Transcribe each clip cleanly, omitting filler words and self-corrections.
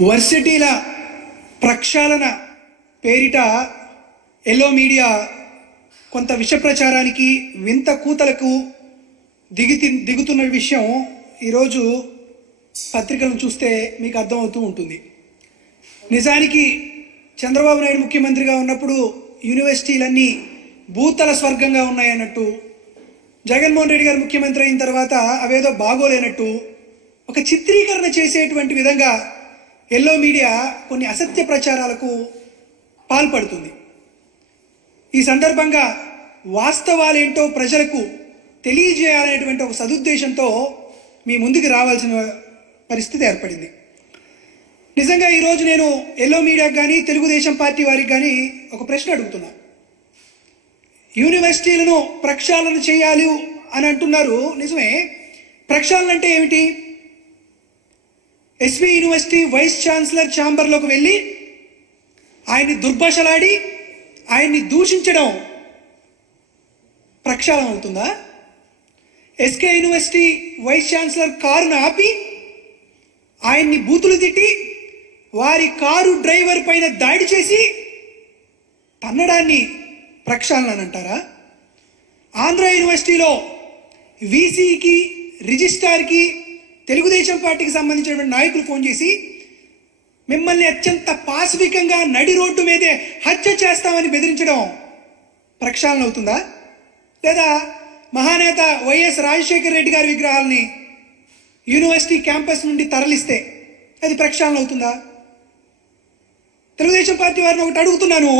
వర్సిటీల ప్రక్షాళన పేరిట yellow media కొంత విష ప్రచారానికి వింత కూతలకు దిగుతున్న విషయం ఈరోజు పత్రికలను చూస్తే మీకు అర్థమవుతూ ఉంటుంది. నిజానికి చంద్రబాబు నాయుడు ముఖ్యమంత్రిగా ఉన్నప్పుడు యూనివర్సిటీలన్నీ భూతల స్వర్గంగా ఉన్నాయన్నట్టు, జగన్మోహన్ రెడ్డి గారు ముఖ్యమంత్రి అయిన తర్వాత అవేదో బాగోలేనట్టు ఒక చిత్రీకరణ చేసేటువంటి విధంగా ఎల్లో మీడియా కొన్ని అసత్య ప్రచారాలకు పాల్పడుతుంది. ఈ సందర్భంగా వాస్తవాలేంటో ప్రజలకు తెలియజేయాలనేటువంటి ఒక సదుద్దేశంతో మీ ముందుకు రావాల్సిన పరిస్థితి ఏర్పడింది. నిజంగా ఈరోజు నేను ఎల్లో మీడియాకి కానీ తెలుగుదేశం పార్టీ వారికి కానీ ఒక ప్రశ్న అడుగుతున్నా. యూనివర్సిటీలను ప్రక్షాళన చేయాలి అని అంటున్నారు, నిజమే. ప్రక్షాళన అంటే ఏమిటి? ఎస్వి యూనివర్సిటీ వైస్ ఛాన్సలర్ ఛాంబర్లోకి వెళ్ళి ఆయన్ని దుర్భాషలాడి ఆయన్ని దూషించడం ప్రక్షాళన అవుతుందా? ఎస్కే యూనివర్సిటీ వైస్ ఛాన్సలర్ కారును ఆపి ఆయన్ని బూతులు తిట్టి వారి కారు డ్రైవర్ పైన దాడి చేసి తన్నడాన్ని ప్రక్షాళన అని అంటారా? ఆంధ్ర యూనివర్సిటీలో వీసీకి రిజిస్ట్రార్కి తెలుగుదేశం పార్టీకి సంబంధించినటువంటి నాయకులు ఫోన్ చేసి మిమ్మల్ని అత్యంత పాశవికంగా నడి రోడ్డు మీదే హత్య చేస్తామని బెదిరించడం ప్రక్షాళన అవుతుందా? లేదా మహానేత వైఎస్ రాజశేఖర రెడ్డి గారి విగ్రహాలని యూనివర్సిటీ క్యాంపస్ నుండి తరలిస్తే అది ప్రక్షాళన అవుతుందా? తెలుగుదేశం పార్టీ వారిని ఒకటి అడుగుతున్నాను.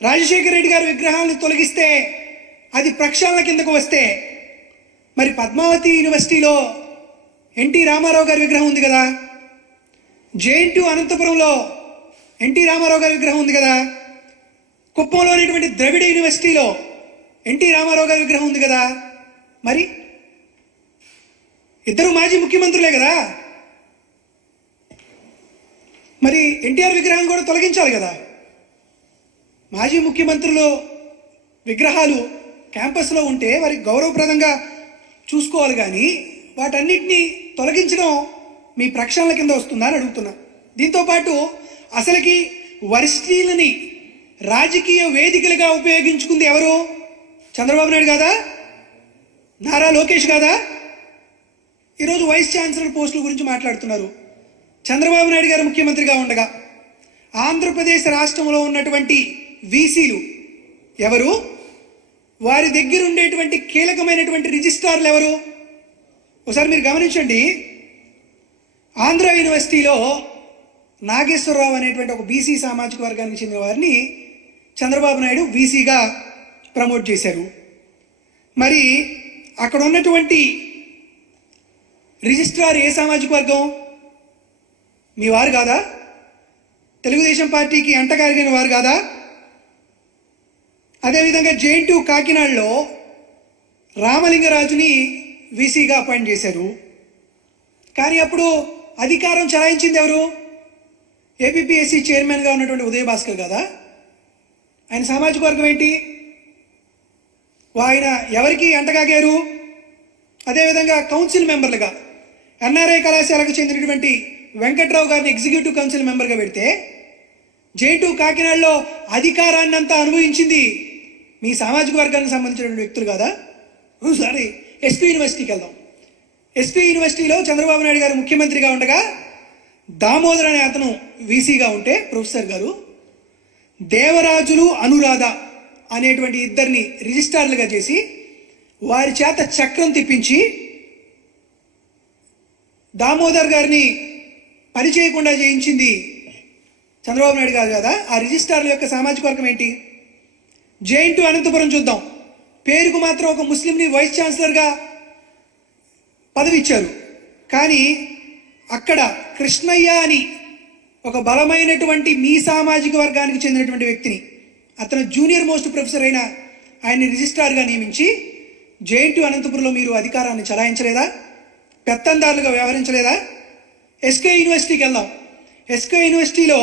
రాజశేఖర రెడ్డి గారి విగ్రహాలను తొలగిస్తే అది ప్రక్షాళన కిందకు వస్తే, మరి పద్మావతి యూనివర్సిటీలో ఎన్టీ రామారావు గారి విగ్రహం ఉంది కదా, జేఎన్టీయూ అనంతపురంలో ఎన్టీ రామారావు గారి విగ్రహం ఉంది కదా, కుప్పంలో ఉన్నటువంటి ద్రవిడ యూనివర్సిటీలో ఎన్టీ రామారావు గారి విగ్రహం ఉంది కదా, మరి ఇద్దరు మాజీ ముఖ్యమంత్రులే కదా, మరి ఎన్టీఆర్ విగ్రహం కూడా తొలగించాలి కదా. మాజీ ముఖ్యమంత్రులు విగ్రహాలు క్యాంపస్లో ఉంటే వారికి గౌరవప్రదంగా చూసుకోవాలి, కానీ వాటన్నిటినీ తొలగించడం మీ ప్రక్షాళన కింద వస్తుందా అని అడుగుతున్నా. దీంతోపాటు అసలుకి వర్సిటీలని రాజకీయ వేదికలుగా ఉపయోగించుకుంది ఎవరు? చంద్రబాబు నాయుడు కాదా? నారా లోకేష్ కాదా? ఈరోజు వైస్ ఛాన్సలర్ పోస్టుల గురించి మాట్లాడుతున్నారు. చంద్రబాబు నాయుడు గారు ముఖ్యమంత్రిగా ఉండగా ఆంధ్రప్రదేశ్ రాష్ట్రంలో ఉన్నటువంటి వీసీలు ఎవరు? వారి దగ్గర ఉండేటువంటి కీలకమైనటువంటి రిజిస్ట్రార్లు ఎవరు? ఒకసారి మీరు గమనించండి. ఆంధ్ర యూనివర్సిటీలో నాగేశ్వరరావు అనేటువంటి ఒక బీసీ సామాజిక వర్గానికి చెందిన వారిని చంద్రబాబు నాయుడు వీసీగా ప్రమోట్ చేశారు. మరి అక్కడ ఉన్నటువంటి రిజిస్ట్రార్ ఏ సామాజిక వర్గం? మీ వారు కాదా? తెలుగుదేశం పార్టీకి అంటగారిన వారు కాదా? అదేవిధంగా జేఎన్టీయూ కాకినాడలో రామలింగరాజుని వీసీగా అపాయింట్ చేశారు. కానీ అప్పుడు అధికారం చలాయించింది ఎవరు? ఏపీపీఎస్సీ చైర్మన్గా ఉన్నటువంటి ఉదయ భాస్కర్ కదా. ఆయన సామాజిక వర్గం ఏంటి? ఆయన ఎవరికి అంటగాగారు? అదేవిధంగా కౌన్సిల్ మెంబర్లుగా ఎన్ఆర్ఐ కళాశాలకు చెందినటువంటి వెంకట్రావు గారిని ఎగ్జిక్యూటివ్ కౌన్సిల్ మెంబర్గా పెడితే జేఎన్టీయూ కాకినాడలో అధికారాన్ని అంతా అనుభవించింది మీ సామాజిక వర్గానికి సంబంధించినటువంటి వ్యక్తులు కదా. సరే, ఎస్పీ యూనివర్సిటీకి వెళ్దాం. ఎస్పీ యూనివర్సిటీలో చంద్రబాబు నాయుడు గారు ముఖ్యమంత్రిగా ఉండగా దామోదర్ అనే అతను వీసీగా ఉంటే, ప్రొఫెసర్ గారు దేవరాజులు అనురాధ అనేటువంటి ఇద్దరిని రిజిస్ట్రార్లుగా చేసి వారి చేత చక్రం తిప్పించి దామోదర్ గారిని పని చేయకుండా చేయించింది చంద్రబాబు నాయుడు గారు కదా. ఆ రిజిస్ట్రార్ల యొక్క సామాజిక వర్గం ఏంటి? జేఎన్టీయూ అనంతపురం చూద్దాం. పేరుకు మాత్రం ఒక ముస్లింని వైస్ ఛాన్సలర్గా పదవి ఇచ్చారు, కానీ అక్కడ కృష్ణయ్య అని ఒక బలమైనటువంటి మీ సామాజిక వర్గానికి చెందినటువంటి వ్యక్తిని, అతను జూనియర్ మోస్ట్ ప్రొఫెసర్ అయిన ఆయన్ని రిజిస్ట్రార్గా నియమించి జేఎన్టీయూ అనంతపురంలో మీరు అధికారాన్ని చలాయించలేదా? పెత్తందారులుగా వ్యవహరించలేదా? ఎస్కే యూనివర్సిటీకి వెళ్దాం. ఎస్కే యూనివర్సిటీలో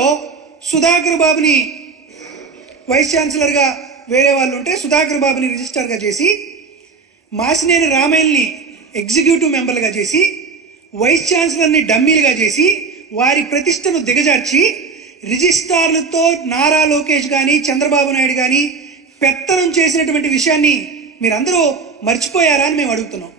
సుధాకర్ బాబుని వైస్ ఛాన్సలర్గా వేరే వాళ్ళు ఉంటే సుధాకర్ బాబుని రిజిస్ట్రార్గా చేసి మాసినేని రామయ్యని ఎగ్జిక్యూటివ్ మెంబర్లుగా చేసి వైస్ ఛాన్సలర్ని డమ్మీలుగా చేసి వారి ప్రతిష్టను దిగజార్చి రిజిస్ట్రార్లతో నారా లోకేష్ కానీ చంద్రబాబు నాయుడు కానీ పెత్తనం చేసినటువంటి విషయాన్ని మీరందరూ మర్చిపోయారా అని మేము అడుగుతున్నాం.